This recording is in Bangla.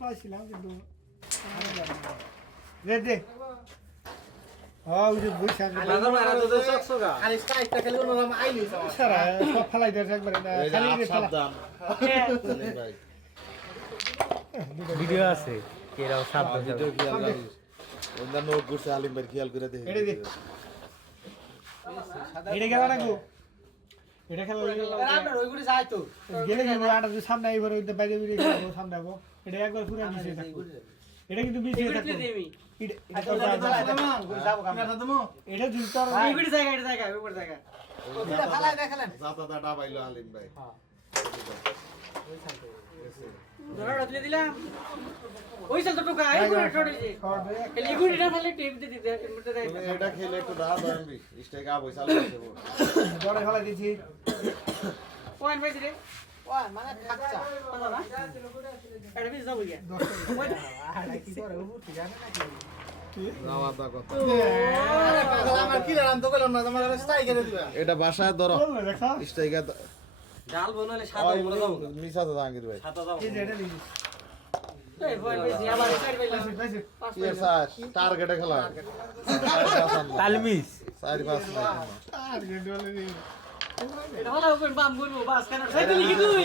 পাইছিলাম কিন্তু রে দে ওই যে বই সামনে আলাদা মারা তো চকচকা খালি স্ট্রাইকটা খেলে ওরকম আইনি সারা সব ফেলাই দেয় একবারে না খালি রে ফেলা সাবধান ভাই ভিডিও আছে কেরাও সাবধান ভিডিও খেয়াল রাখিস ওন্দা নোট করছে আলিম ভাই খেয়াল করে দেখে এটা দে এটা গেল না গো এটা খেলা আপনার ওইগুলি যায় তো গেলে কিন্তু আটা যে সামনে আইবার ওইটা বাইরে বাইরে গেল সামনে আবো এটা একবার পুরো মিশে থাকবে এটা কিন্তু মিশে থাকবে এটা তো এটা জুল তো জাতা ডাবাইলো আলিম ভাই তুমি এটা খেলে একটু দাঁড়া ধরবি স্টেক আপ হইছে আলিম জড়ে ফেলা দিছি মানে খাচ্চা যাওয়া দা কথা আরে পাগল আমার কি রাম তো কইলাম না তোমার স্ট্রাইকারে দিবা এটা বাসায় ধরো দেখা স্টেক ডাল বনালে সাদা মরে যাবো মিছা তো জাহাঙ্গীর ভাই সাদা যাবো এই যে এটা দিছি পাইছে কি স্যার টার্গেটে খেলা তালমিস 4-5 আর গেন্ডলে এটা হলো বাম বলবো বাস কেন সাইকেল কি তুই